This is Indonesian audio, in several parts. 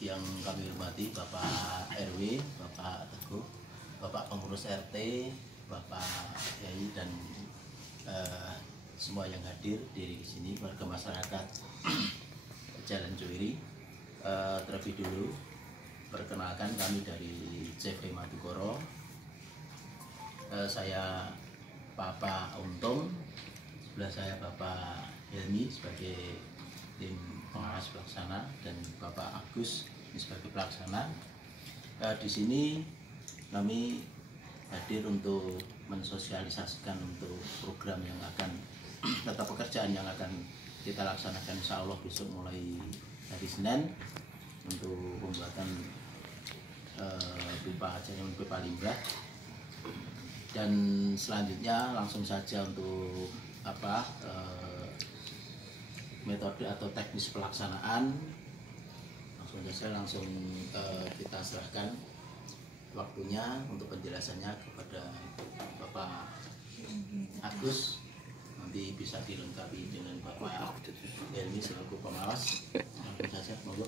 yang kami hormati Bapak RW, Bapak Teguh, Bapak Pengurus RT, Bapak Yai dan semua yang hadir di sini, warga masyarakat Jalan Cuwiri. Terlebih dulu perkenalkan kami dari CV Madukoro. Saya Bapak Untung, sebelah saya Bapak Helmi sebagai tim pengawas pelaksana dan Bapak Agus sebagai pelaksana. Di sini kami hadir untuk mensosialisasikan untuk program yang akan atau pekerjaan yang akan kita laksanakan insya Allah besok mulai hari Senin untuk pembuatan pipa jaringan pipa limbah. Dan selanjutnya langsung saja untuk metode atau teknis pelaksanaan langsung kita serahkan waktunya untuk penjelasannya kepada Bapak Agus. Nanti bisa dilengkapi dengan Bapak Helmi selaku pengawas. Langsung saja, monggo.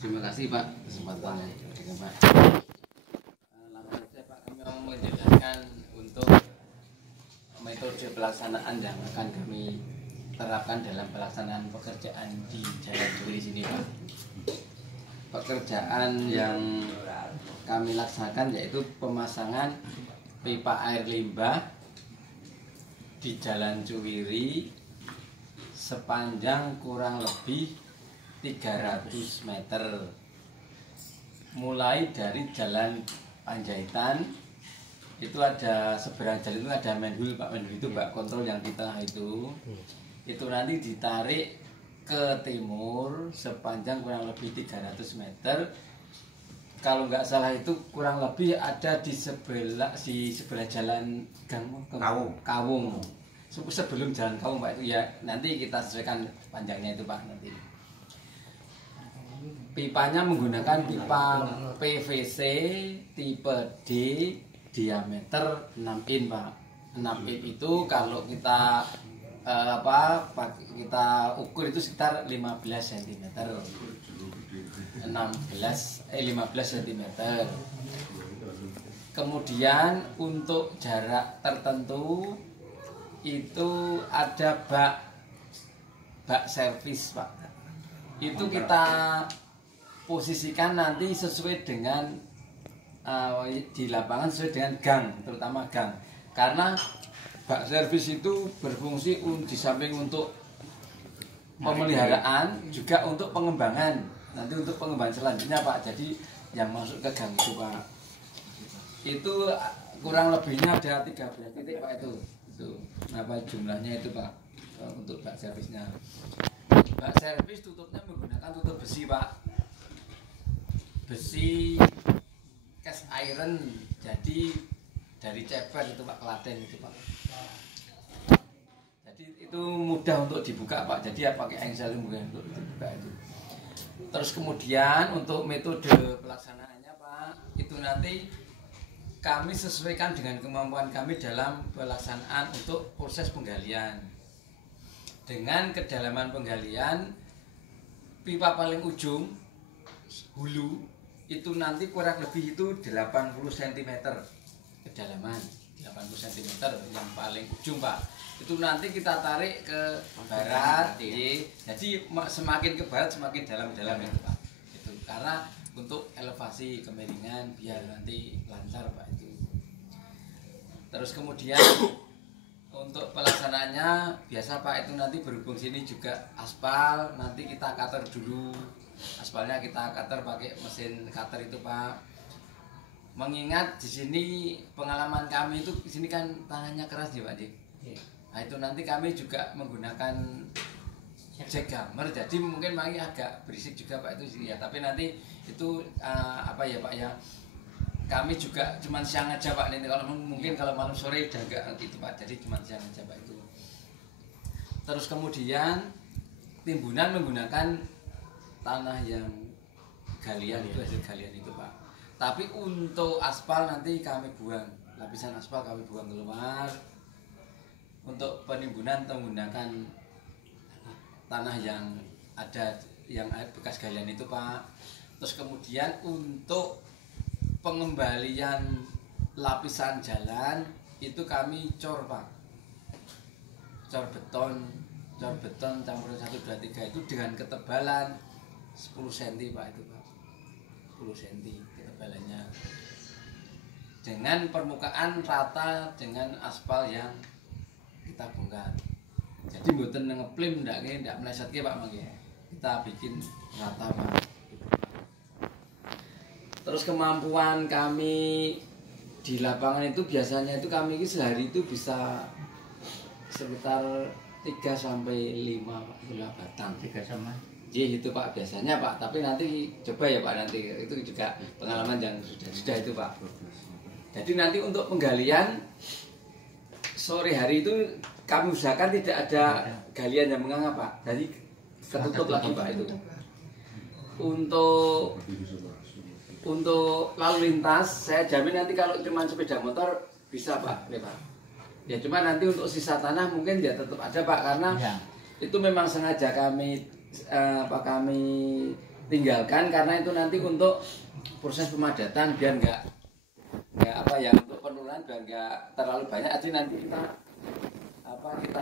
Terima kasih Pak kesempatannya. Pak. Langsung saja Pak, kami mau menjelaskan untuk metode pelaksanaan yang akan kami terapkan dalam pelaksanaan pekerjaan di Jalan Cuwiri sini Pak. Pekerjaan yang kami laksanakan yaitu pemasangan pipa air limbah di Jalan Cuwiri sepanjang kurang lebih 300 meter, mulai dari Jalan Panjaitan. Itu ada seberang jalan itu ada manhole Pak, manhole itu Pak kontrol yang kita itu nanti ditarik ke timur sepanjang kurang lebih 300 meter. Kalau nggak salah itu kurang lebih ada di sebelah jalan Kawung. Sebelum jalan Kawung Pak itu ya, nanti kita sesuaikan panjangnya itu Pak nanti. Pipanya menggunakan pipa PVC tipe D diameter 6 in Pak. 6 in itu kalau kita kita ukur itu sekitar 15 cm. 15 cm. Kemudian untuk jarak tertentu itu ada bak servis Pak. Itu kita posisikan nanti sesuai dengan di lapangan sesuai dengan gang, terutama gang. Karena bak servis itu berfungsi di samping untuk pemeliharaan juga untuk pengembangan. Nanti untuk pengembangan selanjutnya Pak. Jadi yang masuk ke gang itu Pak. Itu kurang lebihnya ada 13 titik Pak itu. Apa jumlahnya itu Pak untuk bak servisnya. Bak servis tutupnya menggunakan tutup besi Pak. Besi cast iron. Jadi dari ceper itu Pak, Klaten itu Pak. Jadi itu mudah untuk dibuka Pak. Jadi ya pakai engsel mungkin untuk dibuka itu. Terus kemudian untuk metode pelaksanaannya Pak, itu nanti kami sesuaikan dengan kemampuan kami dalam pelaksanaan untuk proses penggalian. Dengan kedalaman penggalian pipa paling ujung hulu itu nanti kurang lebih itu 80 cm kedalaman, 80 cm yang paling ujung Pak. Itu nanti kita tarik ke barat, jadi semakin ke barat semakin dalam-dalam itu Pak. Itu karena untuk elevasi kemiringan biar nanti lancar Pak itu. Terus kemudian untuk pelaksanaannya biasa Pak itu nanti berhubung sini juga aspal, nanti kita cutter dulu. Aspalnya kita cutter pakai mesin cutter itu Pak. Mengingat di sini pengalaman kami itu di sini kan tangannya keras ya Pak Dik. Nah itu nanti kami juga menggunakan jackhammer, jadi mungkin agak berisik juga Pak itu ya. Tapi nanti itu apa ya Pak ya, kami juga cuma siang aja Pak nanti. Kalau mungkin kalau malam sore udah enggak gitu Pak, jadi cuma siang aja Pak itu. Terus kemudian timbunan menggunakan tanah yang galian itu, hasil galian itu Pak. Tapi untuk aspal nanti kami buang, lapisan aspal kami buang keluar. Untuk penimbunan menggunakan tanah yang ada yang bekas galian itu Pak. Terus kemudian untuk pengembalian lapisan jalan itu kami cor Pak, cor beton campuran 1, 2, 3 itu dengan ketebalan 10 cm Pak itu Pak, 10 cm ketebalannya, dengan permukaan rata dengan aspal yang kita bongkar. Jadi mboten ngeplim ndak melesetke Pak mangke. Kita bikin rata Pak. Terus kemampuan kami di lapangan itu biasanya itu kami sehari itu bisa sekitar 3 sampai 5 Pak, gula batang. 3 sama. Iya itu Pak biasanya Pak, tapi nanti coba ya Pak, nanti itu juga pengalaman yang sudah itu Pak. Jadi nanti untuk penggalian sore hari itu kami usahakan tidak ada galian yang menganga Pak. Jadi ketutup lagi Pak itu. Untuk lalu lintas saya jamin nanti kalau cuma sepeda motor bisa Pak, nih Pak. Ya cuma nanti untuk sisa tanah mungkin ya tetap ada Pak, karena Ya. itu memang sengaja kami kami tinggalkan karena itu nanti untuk proses pemadatan biar nggak apa ya, untuk penurunan biar nggak terlalu banyak. Jadi nanti kita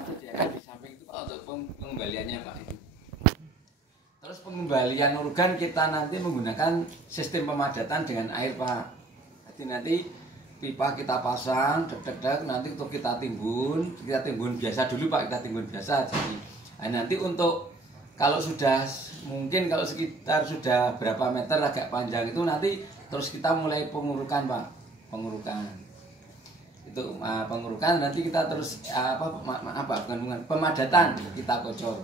sediakan di samping itu Pak untuk pengembaliannya Pak itu. Terus pengembalian organ kita nanti menggunakan sistem pemadatan dengan air Pak. Jadi nanti pipa kita pasang, dek nanti untuk kita timbun biasa dulu Pak, kita timbun biasa. Jadi nanti untuk kalau sudah mungkin kalau sekitar sudah berapa meter agak panjang itu nanti terus kita mulai pengurukan Pak, itu pengurukan nanti kita terus bukan pemadatan kita kocor.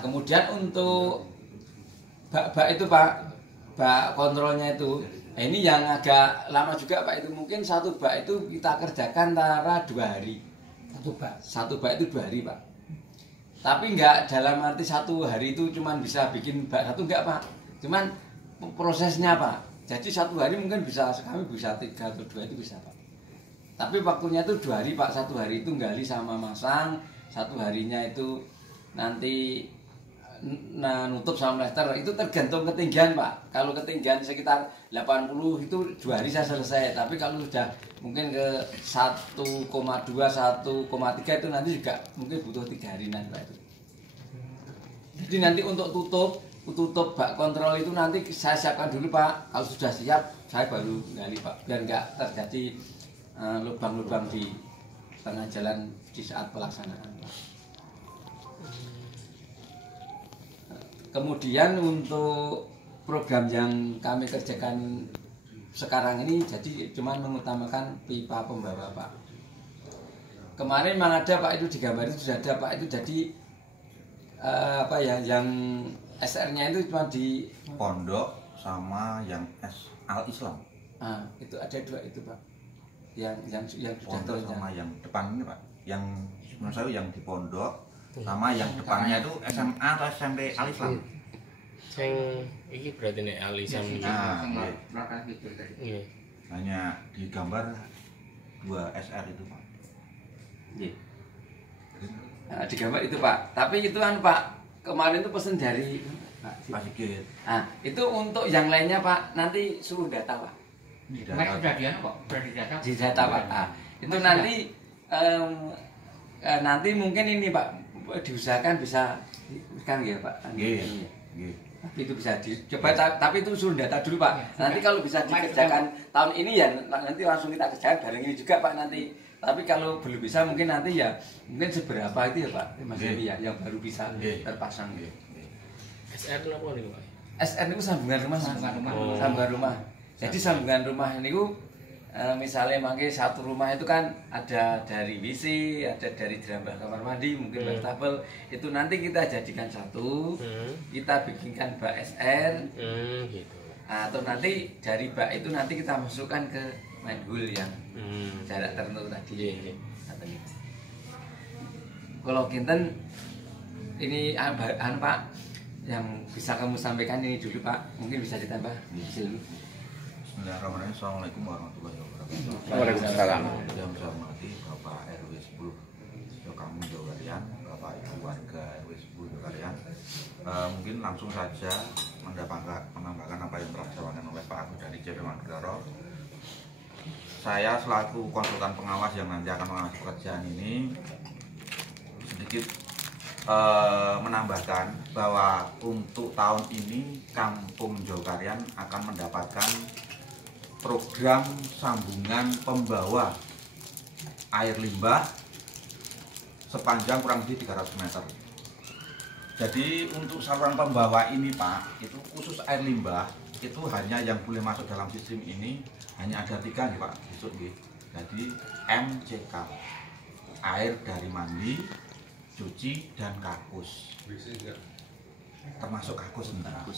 Kemudian untuk bak itu Pak, bak kontrolnya itu, ini yang agak lama juga Pak, itu mungkin satu bak itu kita kerjakan antara 2 hari. Satu bak itu 2 hari Pak. Tapi enggak dalam arti 1 hari itu cuman bisa bikin bak satu, enggak Pak. Cuman prosesnya Pak. Jadi 1 hari mungkin bisa, kami bisa 3 atau 2 itu bisa Pak. Tapi waktunya itu 2 hari Pak. 1 hari itu gali sama masang, 1 harinya itu nanti nutup sama plester. Itu tergantung ketinggian Pak. Kalau ketinggian sekitar 80 itu 2 hari saya selesai. Tapi kalau sudah mungkin ke 1,2 1,3 itu nanti juga mungkin butuh 3 hari nanti Pak itu. Jadi nanti untuk tutup bak kontrol itu nanti saya siapkan dulu Pak. Kalau sudah siap saya baru gali Pak, biar nggak terjadi lubang-lubang di tengah jalan di saat pelaksanaan Pak. Kemudian untuk program yang kami kerjakan sekarang ini jadi cuma mengutamakan pipa pembawa Pak. Kemarin memang ada Pak, itu digambar itu sudah ada Pak, itu jadi yang SR-nya itu cuma di pondok sama yang Al Islam. Itu ada 2 itu Pak. Yang sudah Pondok terus sama yang depan ini Pak. Yang menurut saya yang di pondok sama yang depannya itu SMA atau SMP Al Islam. Ini berarti nih Al Islam. Iya. Hanya digambar 2 SR itu Pak. Digambar itu Pak. Tapi itu kan Pak, kemarin itu pesan dari Pak Sigit. itu untuk yang lainnya Pak, nanti suruh data Pak. Di data Pak. Itu nanti nanti mungkin ini Pak diusahakan bisa kan ya Pak. Nggih. Tapi itu bisa dicoba, tapi itu suruh data dulu Pak. Nanti kalau bisa dikerjakan tahun ini ya nanti langsung kita kerjakan bareng ini juga Pak nanti. Tapi kalau belum bisa mungkin nanti ya mungkin seberapa itu ya Pak Mas Dewi ya yang baru bisa terpasang. SR itu apa nih Pak? SR itu sambungan rumah. Sambungan rumah. Jadi sambungan rumah ini misalnya mangke satu rumah itu kan ada dari WC, ada dari jerambah kamar mandi, mungkin wastafel. Itu nanti kita jadikan satu, kita bikinkan bak SR, Gitu. atau nanti dari bak itu nanti kita masukkan ke manhole yang jarak tertentu tadi. Kalau kinten ini Pak yang bisa kamu sampaikan ini dulu Pak, mungkin bisa ditambah. Bismillahirrahmanirrahim. Assalamualaikum warahmatullahi wabarakatuh. Waalaikumsalam. Yang saya hormati Bapak RW 10 Yokamu Jawarian, Bapak Ibu warga RW 10 Jokaryan. Mungkin langsung saja menambahkan apa yang telah disampaikan oleh Pak Agus dari CP Manggarai. Saya selaku konsultan pengawas yang nanti akan mengawasi pekerjaan ini sedikit menambahkan bahwa untuk tahun ini Kampung Jokaryan akan mendapatkan program sambungan pembawa air limbah sepanjang kurang lebih 300 meter. Jadi untuk saluran pembawa ini Pak, itu khusus air limbah itu hanya yang boleh masuk dalam sistem ini hanya ada 3 nih Pak, besok nih. Jadi MCK, air dari mandi, cuci dan kakus. Termasuk kakus nih Pak.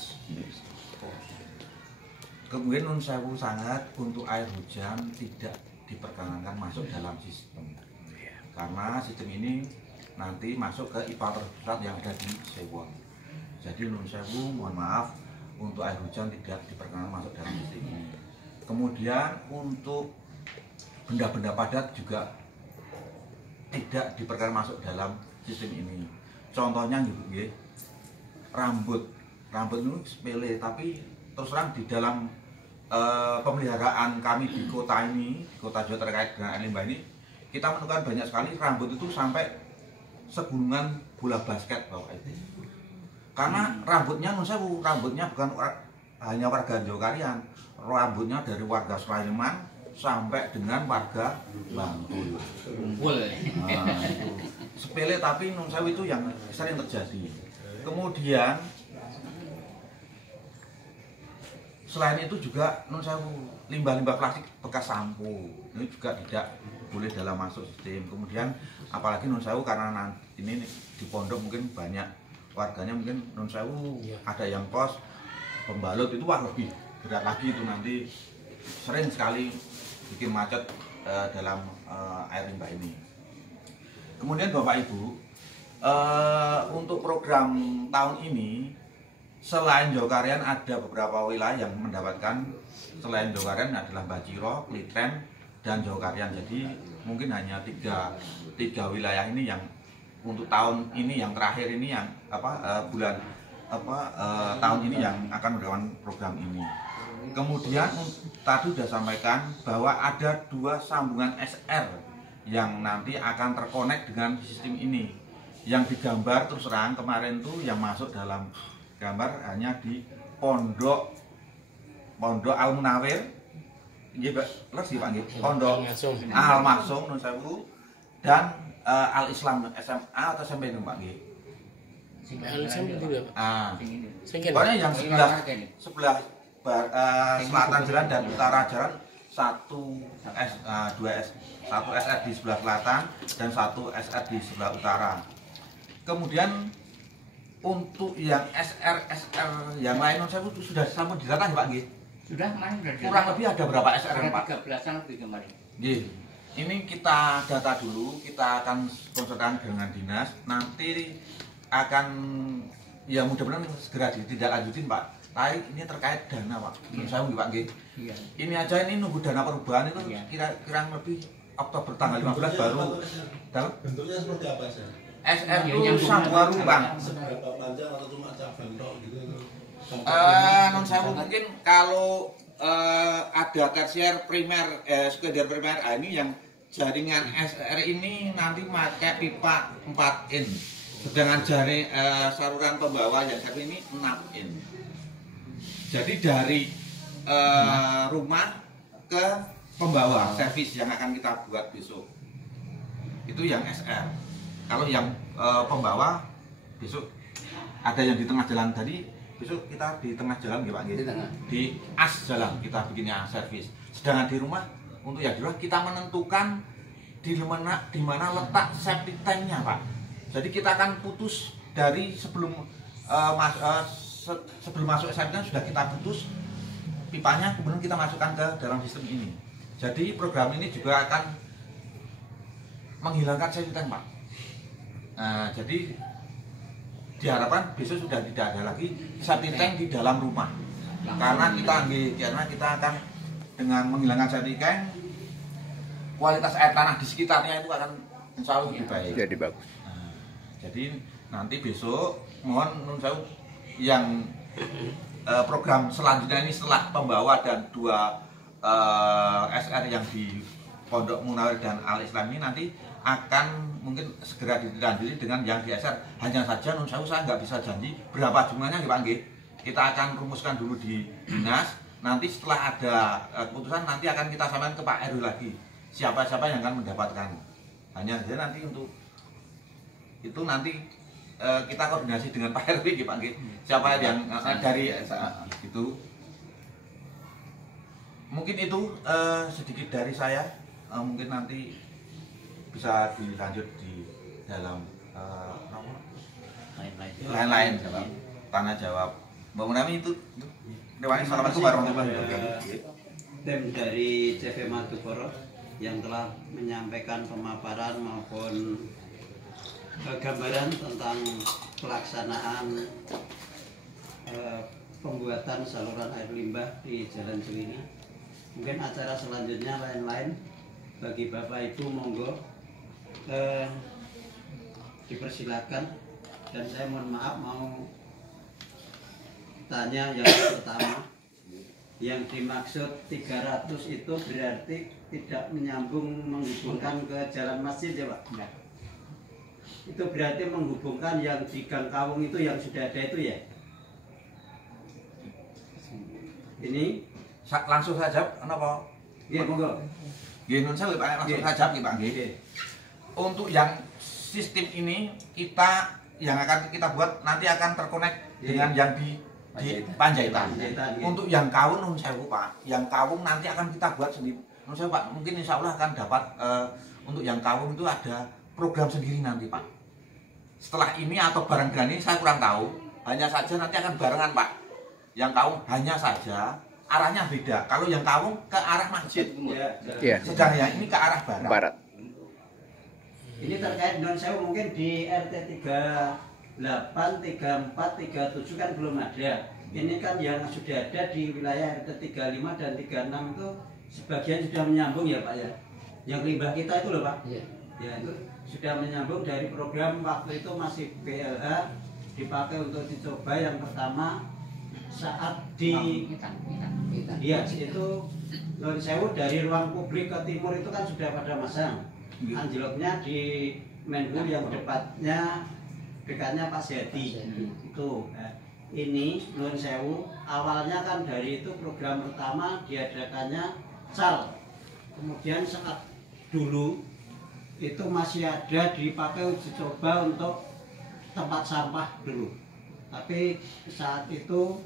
Kemudian nun sewu sangat untuk air hujan tidak diperkenankan masuk dalam sistem. Karena sistem ini nanti masuk ke IPA terpusat yang ada di Sewon. Jadi nun sewu mohon maaf untuk air hujan tidak diperkenankan masuk dalam sistem ini. Kemudian untuk benda-benda padat juga tidak diperkenankan masuk dalam sistem ini. Contohnya nggih, rambut itu sepele, tapi terus terang di dalam pemeliharaan kami di kota ini, di kota Jawa terkait dengan air limbah ini, kita menemukan banyak sekali rambut itu sampai segunungan bola basket Bapak itu. Karena rambutnya rambutnya bukan hanya warga Jokaryan, rambutnya dari warga Sulaiman sampai dengan warga Bantul. Nah, itu sepele tapi nun sewu itu yang sering terjadi. Kemudian selain itu juga nun sewu limbah-limbah plastik bekas sampo ini juga tidak boleh dalam masuk sistem. Kemudian apalagi nun sewu karena ini di pondok mungkin banyak warganya, mungkin nun sewu ada yang kos pembalut itu wah lebih berat lagi, itu nanti sering sekali bikin macet dalam air limbah ini. Kemudian Bapak Ibu, untuk program tahun ini selain Jokaryan ada beberapa wilayah yang mendapatkan. Selain Jokaryan adalah Baciro, Klitren, dan Jokaryan. Jadi mungkin hanya tiga wilayah ini yang untuk tahun ini yang terakhir ini yang tahun ini yang akan mendapatkan program ini. Kemudian tadi sudah sampaikan bahwa ada 2 sambungan SR yang nanti akan terkonek dengan sistem ini. Yang digambar terus terang kemarin tuh yang masuk dalam gambar hanya di Pondok Al Munawir, Pondok Al Maksum nun sewu dan Al Islam SMA atau SMP itu Pak nggih. Al Islam itu ya Pak. Pokoknya yang sebelah selatan jalan dan utara jalan, 1 SR di sebelah selatan dan 1 SR di sebelah utara. Kemudian untuk yang SR yang lain non sewu sudah sama didata Pak nggih? Sudah kemarin sudah. Kurang lebih ada berapa SR Pak? 13-an lebih kemarin. Nggih. Ini kita data dulu, kita akan konsultasi dengan dinas. Nanti akan ya mudah-mudahan segera ditindaklanjutin Pak. Tapi ini terkait dana Pak. Saya nggih Pak nggih. Iya. Ini aja ini nunggu dana perubahan itu kira-kira lebih Oktober tanggal 15 baru. Bentuknya seperti apa sih? SR itu sambungan rumah. Seberapa panjang atau cuma cabang tok gitu? Non sewu mungkin kalau ada tersier primer, sekunder primer, ini yang jaringan SR ini nanti pakai pipa 4 in, sedangkan jaring saluran pembawa yang satu ini 6 in. Jadi dari rumah ke pembawa servis yang akan kita buat besok itu yang SR. Kalau yang pembawa besok ada yang di tengah jalan tadi, besok kita di tengah jalan Pak nggih. Di as jalan kita bikinnya servis. Sedangkan di rumah, untuk yang di rumah kita menentukan di mana letak septic tanknya Pak. Jadi kita akan putus dari sebelum masuk septic tank sudah kita putus pipanya, kemudian kita masukkan ke dalam sistem ini. Jadi program ini juga akan menghilangkan septic tank Pak. Nah, jadi diharapkan besok sudah tidak ada lagi septic tank di dalam rumah. Karena kita akan dengan menghilangkan septic tank, kualitas air tanah di sekitarnya itu akan insya Allah lebih baik. Jadi bagus. Nah, jadi nanti besok mohon nun sewu yang program selanjutnya ini setelah pembawa dan 2 SR yang di Pondok Munawir dan Al Islam ini nanti akan mungkin segera dilanjuti dengan yang di SR. Hanya saja nun sewu saya nggak bisa janji berapa jumlahnya nggih Pak nggih. Kita akan rumuskan dulu di dinas. Nanti setelah ada keputusan nanti akan kita sampaikan ke Pak RW lagi siapa-siapa yang akan mendapatkan. Hanya saja nanti untuk itu nanti kita koordinasi dengan Pak RW Pak nggih. Siapa yang dari itu. Mungkin itu sedikit dari saya. Mungkin nanti bisa dilanjut di dalam lain-lain tanya jawab. Mbak Munami itu terima kasih. Assalamualaikum warahmatullahi wabarakatuh. Tim dari CV Madukoro yang telah menyampaikan pemaparan maupun gambaran tentang pelaksanaan pembuatan saluran air limbah di Jalan Ciwini. Mungkin acara selanjutnya lain-lain bagi Bapak Ibu monggo dipersilakan. Dan saya mohon maaf mau tanya yang pertama, yang dimaksud 300 itu berarti tidak menyambung menghubungkan ke jalan masjid ya Pak? Enggak. Itu berarti menghubungkan yang di Gang Kawung itu yang sudah ada itu ya? Ini langsung saja kenapa? Iya monggo. Nggih nun sewu Pak, langsung saja Pak nggih. Untuk yang sistem ini yang akan kita buat nanti akan terkonek dengan yang di Panjaitan. Untuk yang Kawung nun sewu Pak, yang Kawung nanti akan kita buat sendiri. Nun sewu Pak, mungkin insya Allah akan dapat untuk yang Kawung itu ada program sendiri nanti Pak. Setelah ini atau barang ini saya kurang tahu. Hanya saja nanti akan barengan Pak. Yang Kawung hanya saja arahnya beda. Kalau yang Kawung ke arah masjid, sedang yang ini ke arah barat. Ini terkait non sewu mungkin di RT 38, 34, 37 kan belum ada. Ini kan yang sudah ada di wilayah RT 35 dan 36 itu sebagian sudah menyambung ya Pak ya. Yang limbah kita itu loh Pak. Iya. Ya itu sudah menyambung dari program waktu itu masih BLH dipakai untuk dicoba yang pertama saat di iya itu non sewu dari ruang publik ke timur itu kan sudah pada masang. Anjloknya di Menhul yang depannya dekatnya Pak Sedi itu. Nah, ini nun sewu awalnya kan dari itu program pertama diadakannya SAL. Kemudian saat dulu itu masih ada dipakai uji coba untuk tempat sampah dulu. Tapi saat itu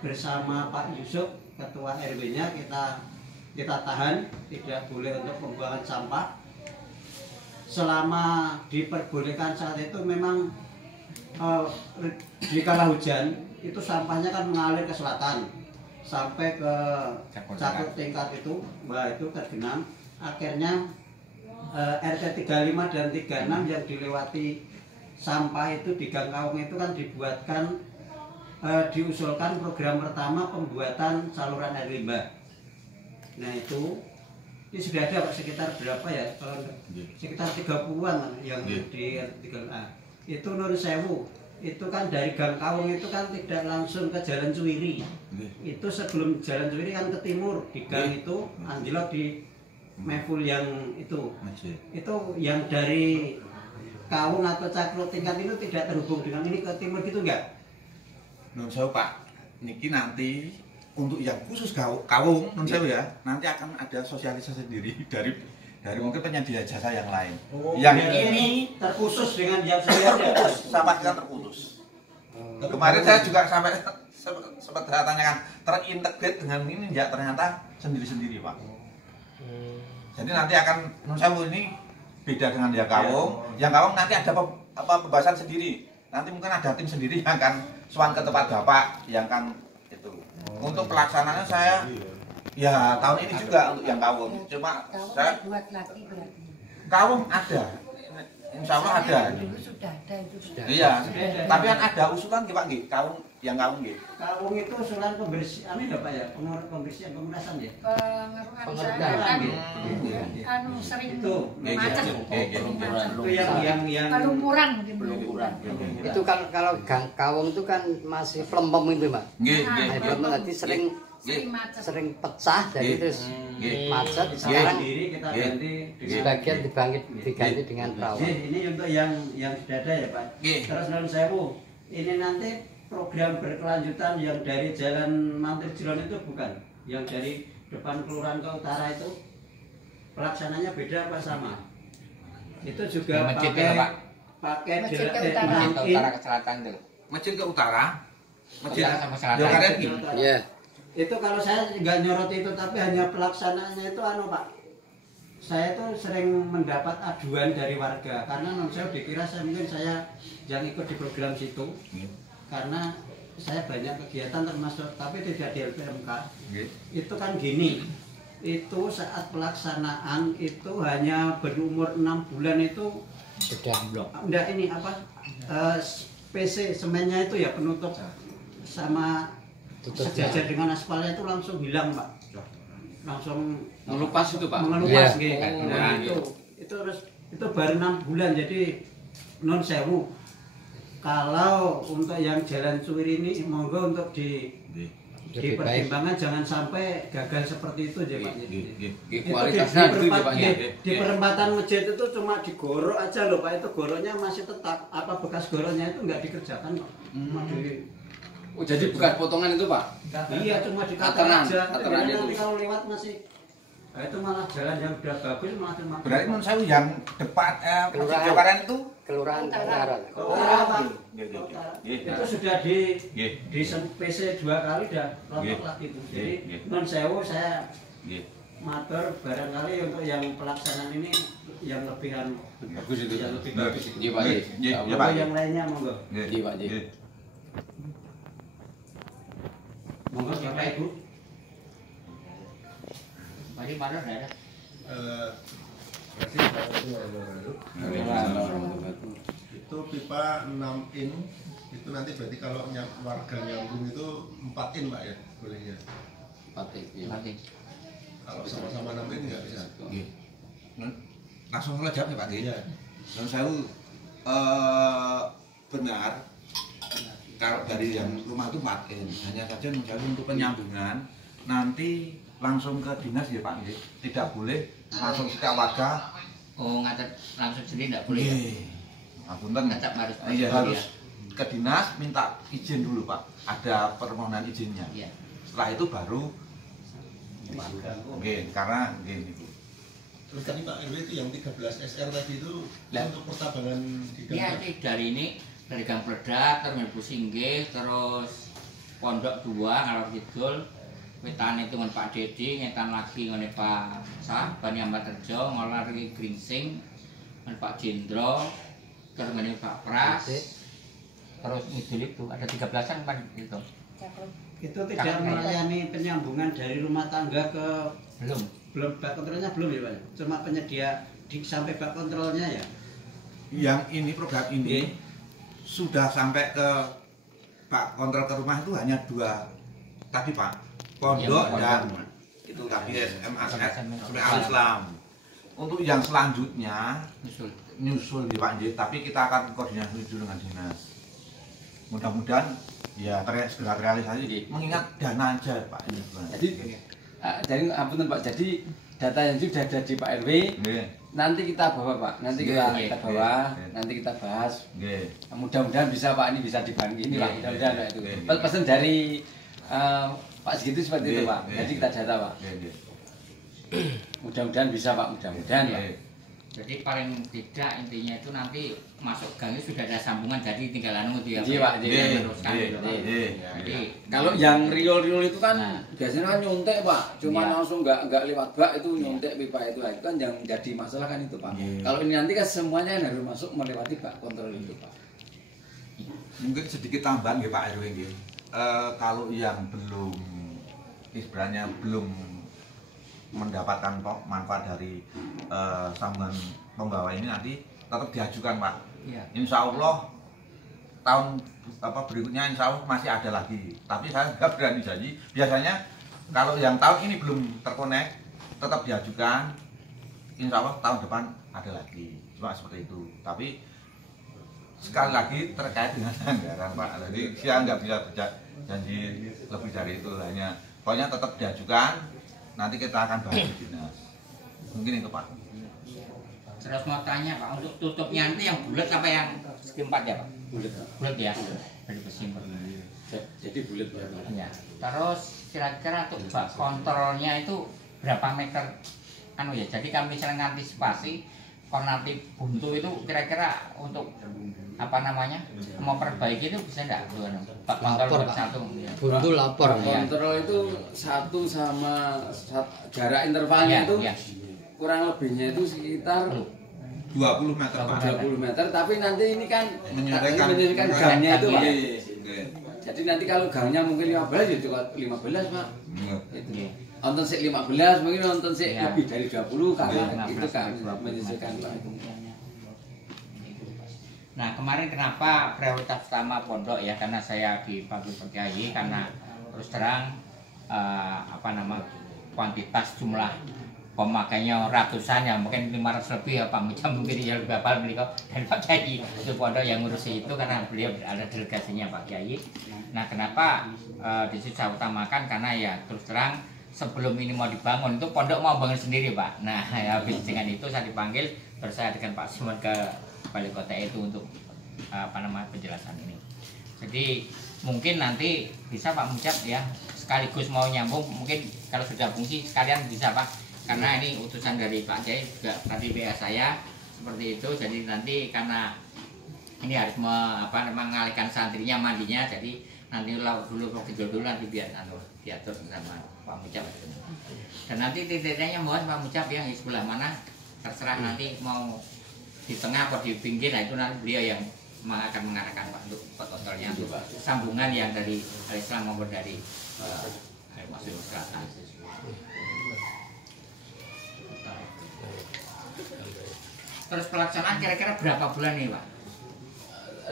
bersama Pak Yusuf ketua RW-nya kita tahan tidak boleh untuk pembuangan sampah. Selama diperbolehkan saat itu memang di kala hujan itu sampahnya kan mengalir ke selatan sampai ke Cakut Tingkat itu, itu tergenang. Akhirnya RT 35 dan 36 yang dilewati sampah itu di Gang Kawung itu kan dibuatkan diusulkan program pertama pembuatan saluran air limbah. Nah itu sudah ada Pak, sekitar berapa ya? Kalau sekitar 30-an yang di RT 36. Itu nun sewu. Itu kan dari Gang Kawung itu kan tidak langsung ke Jalan Ciwiri. Itu sebelum Jalan Ciwiri kan ke timur di gang itu anjlok di Meful yang itu. Itu yang dari Kawung atau Cakro Tingkat itu tidak terhubung dengan ini ke timur gitu enggak? Nun sewu Pak, niki nanti untuk yang khusus Kawung nun sewu ya, nanti akan ada sosialisasi sendiri dari mungkin penyedia jasa yang lain. Yang ini terkhusus dengan yang saya ada. Sama dengan terputus. Kemarin saya juga sampai sempat saya tanyakan terintegrate dengan ini ya, ternyata sendiri-sendiri Pak. Jadi nanti akan nun sewu ini beda dengan yang Kawung. Yang Kawung nanti ada pembahasan sendiri. Nanti mungkin ada tim sendiri yang akan sowan ke tempat Bapak yang kan itu. Untuk pelaksanaannya saya ya tahun ini juga untuk yang Kawung. Cuma saya buat lagi berarti. Kawung ada. Insya Allah ada. Dulu sudah ada itu. Iya. Tapi kan ada usulan nggih Pak nggih, kaung yang kaung nggih. Kaung itu usulan pembersihan, ya Pak ya, pembersihan pemerasan ya. Pengerukan anu sering Itu macet. Itu yang Pelumuran di pelumuran. Itu kalau gang kawung itu kan masih pelempem itu Pak. Nggih, Nah, nggih. Pelempem nanti sering macet. sering pecah jadi terus macet. sekarang Sekarang kita ganti sebagian diganti dengan perahu. Ini untuk yang sudah ada ya Pak. Terus non sewu, ini nanti program berkelanjutan yang dari Jalan Mampir Jilon itu bukan, yang dari depan kelurahan ke utara itu pelaksananya beda apa sama? Itu juga Masjid pakai Pak. pakai Masjid ke jalan utara. Masjid ke in. utara ke selatan tuh. Masjid ke utara. Masjid Utara sama selatan. Jokaret Masjid ke utara. Iya. Itu kalau saya nggak nyorot itu, tapi hanya pelaksanaannya itu anu Pak. Saya tuh sering mendapat aduan dari warga karena non saya dikira mungkin saya yang ikut di program situ karena saya banyak kegiatan termasuk tapi tidak di LPMK. Itu kan gini, itu saat pelaksanaan itu hanya berumur 6 bulan itu Sudah blok. enggak ini apa PC semennya itu ya penutup sama sejajar dengan aspalnya itu langsung hilang Pak, langsung Melupas itu Pak. mengelupas Iya. gitu. Nah, itu baru 6 bulan jadi non sewu. Kalau untuk yang jalan Suwir ini monggo untuk dipertimbangkan jangan sampai gagal seperti itu aja Pak. Kualitasnya itu ya Pak. Di perempatan masjid itu cuma digorok aja loh Pak, itu goroknya masih tetap apa bekas goroknya itu nggak dikerjakan kok. Cuma Oh jadi bukan potongan itu Pak? iya cuma dikata Katenan, aja. katenan Jadi itu. nanti kalau lewat masih itu malah jalan yang udah bagus malah cuma. Berarti menurut saya yang depan Masjid Kelurahan. Jokaret itu Kelurahan Utara. Utara, Pak. Nggih, nggih, Utara. nggih. Itu sudah di Nggih. PC 2 kali udah rontok lah gitu. Jadi Nggih. non sewu saya Nggih. matur barangkali untuk yang pelaksanaan ini yang lebihan Bagus itu. yang lebih Nggih. bagus itu. Iya Pak. Iya. Nggih, Ya iya, Allah. Pak. Yang lainnya monggo. Nggih. Nggih, Pak, nggih. Nggih. Monggo Bapak Ibu. Masih mana ada? Berarti itu pipa 6 in itu nanti berarti kalau warga nyambung itu 4 in Pak ya bolehnya. Patik. Iya. Mati. Kalau sama-sama 6 in nggak bisa. Nggih. Langsung saja jawab ya Pak nggih. Iya. Dan saya benar kalau dari yang rumah itu 4 in, hanya saja menjadi untuk penyambungan nanti langsung ke dinas ya Pak nggih. Tidak boleh langsung setiap warga. Oh ngatet langsung sendiri nggak boleh. Nggih. Ngapunten. Tetap harus. Iya harus ke dinas minta izin dulu Pak. Ada permohonan izinnya. Iya. Setelah itu baru nggih, karena nggih niku. Terus tadi Pak RW itu yang 13 SR tadi itu Lah. untuk pertambangan di Iya, Gang. ini dari ini dari Gang Pledak, terus Melbu Singgih, terus Pondok 2 ngalor kidul, wetan itu dengan Pak Dedi, ngetan lagi dengan Pak Sah, Bani Ambat Terjo, ngalor lagi Gringsing, dengan Pak Jendro, terus dengan Pak Pras, terus ngidul itu ada 13-an Pak itu. Itu tidak melayani penyambungan dari rumah tangga ke Belum. bak kontrolnya belum ya Pak? Cuma penyedia sampai bak kontrolnya ya. Yang ini program ini sudah sampai ke Pak kontrol ke rumah itu hanya 2 tadi Pak, Pondok dan itu tadi SMA sampai Al-Islam. Untuk yang selanjutnya nyusul di Pak Nji, tapi kita akan koordinasi dulu dengan dinas. Mudah-mudahan ya segera terrealisasi. Mengingat dana aja Pak. Jadi jadi ampun Pak. Jadi data yang sudah ada di Pak RW Nggih. nanti kita bawa Pak. Nanti kita bawa, nanti kita bahas. Nggih. Mudah-mudahan bisa Pak, ini bisa dibantu ini Pak. Mudah-mudahan Pak, itu. Pesan dari Pak segitu seperti itu Pak. Jadi kita data Pak. Mudah-mudahan bisa Pak, mudah-mudahan Pak. Jadi paling tidak intinya itu nanti masuk gang itu sudah ada sambungan, jadi tinggal anu itu ya. Iya, Pak. Iya, meneruskan Iya, gitu, Pak. iya. Jadi Kalau yang riol-riol itu kan Nah. biasanya kan nyontek Pak, cuma Iya. langsung nggak lewat bak itu nyontek pipa itu kan yang jadi masalah kan itu Pak. Iya. Kalau ini nanti kan semuanya yang harus masuk melewati bak kontrol itu Pak. Mungkin sedikit tambahan nggih Pak RW nggih. Kalau yang belum istilahnya belum mendapatkan manfaat dari sambungan pembawa ini nanti tetap diajukan Pak. Iya. Insya Allah tahun berikutnya insya Allah masih ada lagi. Tapi saya nggak berani janji. Biasanya kalau yang tahun ini belum terkonek tetap diajukan. Insya Allah tahun depan ada lagi. Cuma seperti itu. Tapi sekali lagi terkait dengan anggaran Pak. Jadi saya nggak bisa janji lebih dari itu. Hanya pokoknya tetap diajukan. Nanti kita akan bahas di dinas. Mungkin itu Pak. Terus mau tanya Pak, untuk tutupnya nanti yang bulat apa yang segi 4 ya Pak? Bulat ya, dari besi. Jadi bulat ya. Terus kira-kira untuk bak kontrolnya itu berapa meter? Anu ya, jadi kami sering antisipasi kalau nanti buntu itu kira-kira untuk apa namanya mau perbaiki itu bisa enggak? Bak kontrol satu. Ya. Buntu lapor. Kontrol itu satu sama jarak intervalnya itu kurang lebihnya itu sekitar 20 meter Pak. 20 meter, tapi nanti ini kan menyesuaikan gamnya itu Pak. Iya. Jadi nanti kalau gamnya mungkin 15 ya cuma 15 Pak. Itu. Nonton sik 15, mungkin nonton sik lebih dari 20 karena itu kan menyesuaikan Pak. Nah kemarin kenapa prioritas utama pondok ya, karena saya dipanggil Pak Kiai karena terus terang kuantitas jumlah pemakainya ratusan ya, mungkin 500 lebih ya Pak Mujam, mungkin ya lebih hafal beliau dan Pak Kiai itu pondok yang ngurusi itu karena beliau ada delegasinya Pak Kiai. Nah kenapa di situ saya utamakan karena ya terus terang sebelum ini mau dibangun itu pondok mau bangun sendiri Pak. Nah ya, habis dengan itu saya dipanggil terus saya dengan Pak Simon ke Balai Kota itu untuk penjelasan ini. Jadi mungkin nanti bisa Pak Mujab ya sekaligus mau nyambung, mungkin kalau sudah fungsi sekalian bisa Pak, karena ini utusan dari Pak Kiai juga tadi WA saya seperti itu. Jadi nanti karena ini harus mengalihkan santrinya mandinya, jadi nanti dulu dulu nanti biar diatur sama Pak Mujab. Dan nanti titiknya mohon Pak Mujab yang di sebelah mana terserah, nanti mau di tengah atau di pinggir, nah itu nanti beliau yang akan mengarahkan Pak untuk kontrolnya, untuk sambungan yang dari Islam maupun dari masuk selatan. Terus pelaksanaan kira-kira berapa bulan nih Pak?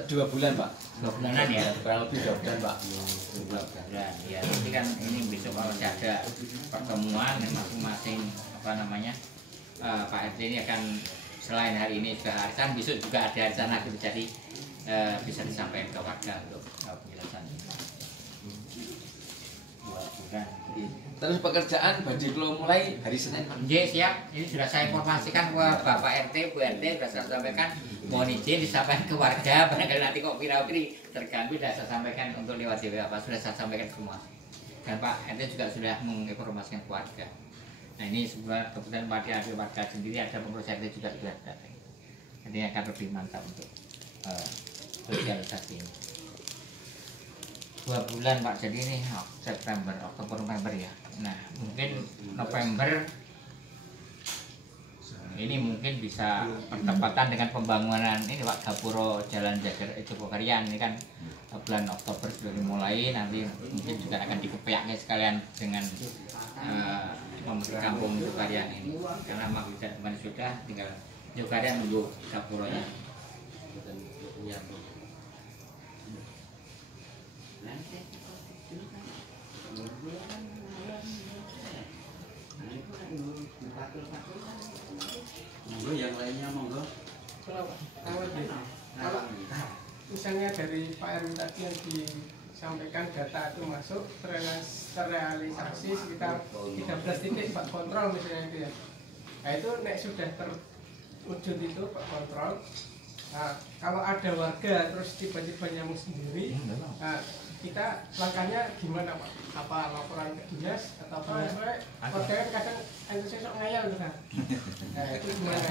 2 bulan Pak. 2 bulanan ya? Kurang lebih 2 bulan Pak. 2 bulan ya. Nanti kan ini besok kalau ada pertemuan masing-masing Pak RT ini akan selain hari ini juga arisan, besok juga ada arisan lagi, jadi bisa disampaikan ke warga untuk penjelasan. 2 bulan. Terus pekerjaan badhe kula mulai hari Senin Pak. Nggih, siap. Ini sudah saya informasikan ke Bapak RT, Bu RT, sudah saya sampaikan. Mohon izin disampaikan ke warga, barangkali nanti kok pira-piri terganggu, sudah saya sampaikan untuk lewat WA Pak, sudah saya sampaikan semua. Dan Pak RT juga sudah menginformasikan ke warga. Nah ini sebenarnya kebetulan pada warga sendiri ada pengurus RT juga sudah datang. Jadi akan lebih mantap untuk sosialisasi ini. 2 bulan Pak, jadi ini September, Oktober, November ya. Nah mungkin November ini mungkin bisa bertepatan dengan pembangunan ini Pak Gapuro Jalan Jogokarian, ini kan bulan Oktober sudah dimulai, nanti mungkin juga akan dikepiaknya sekalian dengan kampung Jogokarian ini, karena memang sudah tinggal Jogokarian menunggu Gapuronya. Monggo yang lainnya monggo. Kalau misalnya dari Pak Erwin tadi yang disampaikan data itu masuk terrealisasi sekitar 13 titik Pak kontrol misalnya itu ya. Nah itu nek sudah terwujud itu Pak kontrol. Nah kalau ada warga terus tiba-tiba nyamuk sendiri, nah kita langkahnya gimana Pak? Apa laporan ke dinas atau apa? Soalnya warga kan kadang sesok ngayal gitu kan. Nah itu gimana?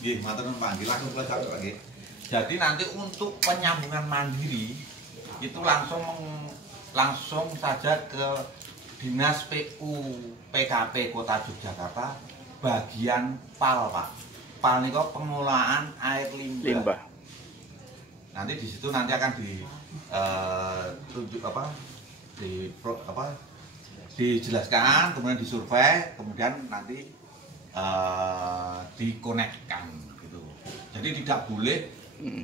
Nggih, matur nuwun Pak. Langsung kula jawab Pak nggih. Jadi nanti untuk penyambungan mandiri itu langsung saja ke Dinas PU PKP Kota Yogyakarta bagian PAL Pak. PAL niku pengelolaan air limbah. Nanti di situ nanti akan dijelaskan, kemudian disurvei, kemudian nanti dikonekkan gitu. Jadi tidak boleh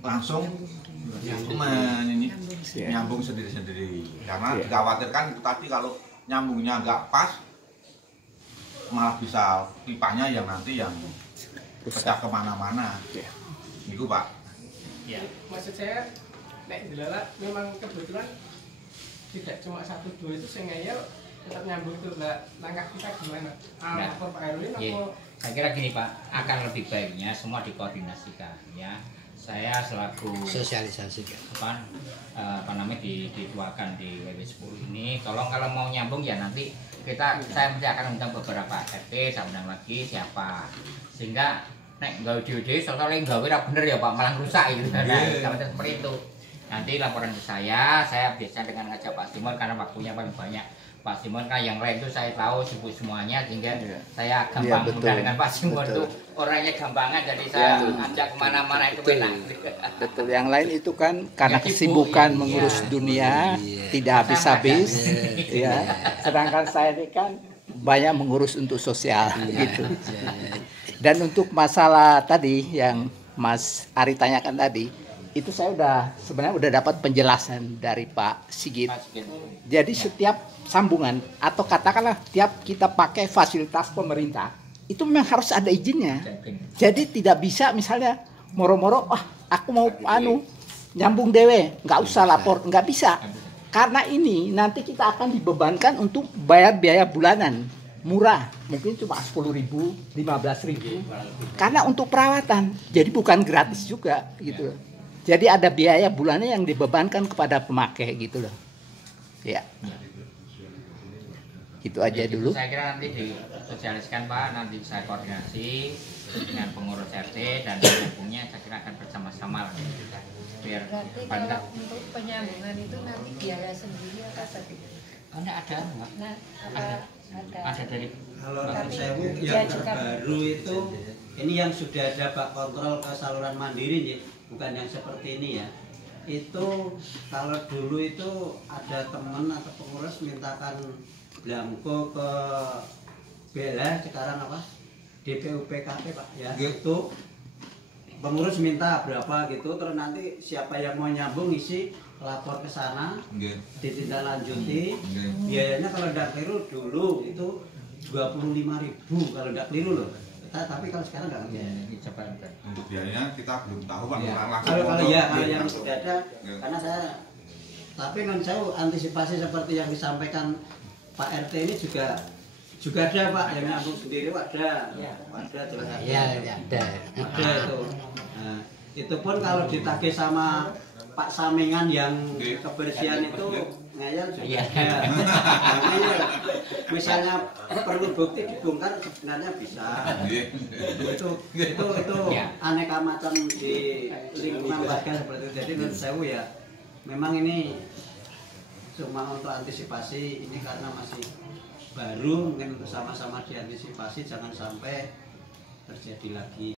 langsung nyambung sendiri-sendiri, karena dikhawatirkan itu tadi kalau nyambungnya nggak pas malah bisa pipanya yang nanti yang pecah kemana-mana. Itu Pak. Ya. Maksud saya, nek dilalat memang kebetulan tidak cuma 1-2 itu saya ngeyel tetap nyambung tuh. Langkah kita gimana? Lapor Pak Herwin atau? Saya kira gini Pak, akan lebih baiknya semua dikoordinasikan ya. Saya selaku sosialisasi apa namanya dituakan di WW10 ini, tolong kalau mau nyambung ya nanti saya mesti akan undang beberapa RT, saya undang lagi siapa, sehingga nek nggak ide-ide soalnya nggak bener ya Pak, malah rusak gitu. Nah, seperti itu. Nanti laporan ke saya biasa dengan ngajak Pak Simon karena waktunya paling banyak. Pak Simon kan yang lain itu saya tahu sibuk semuanya, sehingga saya gampang mudah dengan Pak Simon itu orangnya gampangan, jadi saya ajak kemana-mana itu enak. Betul, yang lain itu kan karena kesibukan mengurus dunia tidak habis-habis, ya. Sedangkan saya ini kan banyak mengurus untuk sosial gitu. Dan untuk masalah tadi yang Mas Ari tanyakan tadi, itu saya sebenarnya udah dapat penjelasan dari Pak Sigit. Jadi setiap sambungan atau katakanlah tiap kita pakai fasilitas pemerintah itu memang harus ada izinnya. Jadi tidak bisa misalnya moro-moro, aku mau nyambung dewe, nggak usah lapor, nggak bisa. Karena ini nanti kita akan dibebankan untuk bayar biaya bulanan murah, mungkin cuma 10.000, 15.000. Karena untuk perawatan, jadi bukan gratis juga gitu. Jadi ada biaya bulanan yang dibebankan kepada pemakai gitu loh. Ya. Itu aja dulu. Saya kira nanti disosialiskan Pak, nanti saya koordinasi dengan pengurus RT dan penyambungnya saya kira akan bersama-sama lah. Biar berarti kalau untuk penyambungan itu nanti biaya sendiri atau bagaimana? Ada. Nah, ada dari kalau sewu yang terbaru itu ini yang sudah ada bak kontrol ke saluran mandiri nih, bukan yang seperti ini ya. Itu kalau dulu itu ada teman atau pengurus mintakan belangko ke Bela, sekarang apa DPUPKP Pak ya, itu pengurus minta berapa gitu, terus nanti siapa yang mau nyambung isi lapor ke sana, ditindaklanjuti. Biayanya kalau tidak keliru dulu itu 25.000 kalau tidak keliru loh. Tapi kalau sekarang nggak ada. Untuk biayanya kita belum tahu Pak. Kalau yang sudah ada, karena saya, tapi kan saya antisipasi seperti yang disampaikan Pak RT ini juga ada Pak, yang nyambung sendiri ada jelas ada. Iya, ada itu. Nah, itu pun kalau ditagih sama Pak Samingan yang kebersihan itu ngayal juga ada. Misalnya perlu bukti dibongkar sebenarnya bisa. Itu aneka macam di lingkungan warga seperti itu. Jadi menurut saya ya memang ini cuma untuk antisipasi ini karena masih baru, mungkin untuk sama-sama diantisipasi jangan sampai terjadi lagi.